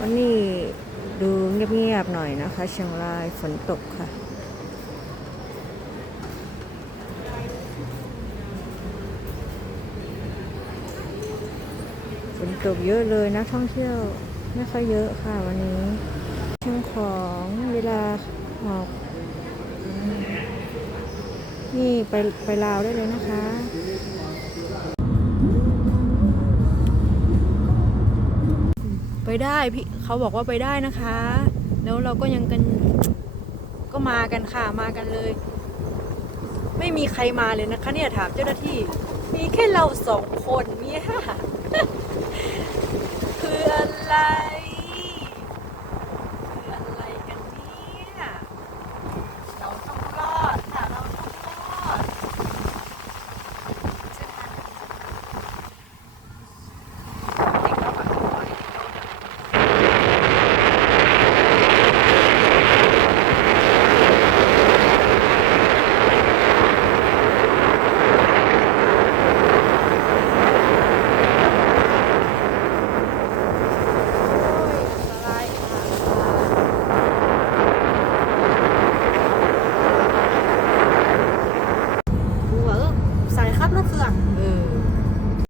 วันนี้ดูเงียบๆหน่อยนะคะ เชียงรายฝนตกค่ะ ฝนตกเยอะเลยนักท่องเที่ยวไม่ค่อยเยอะค่ะวันนี้ช่วงของเวลาออกนี่ไปไปลาวได้เลยนะคะ ได้พี่เขาบอกว่าไปได้นะคะ แล้วเราก็ยังกันก็มากันค่ะมากันเลย ไม่มีใครมาเลยนะคะ เนี่ยถามเจ้าหน้าที่ มีแค่เราสองคนเนี่ยคืออะไร สายคัดรถเครื่อง เออ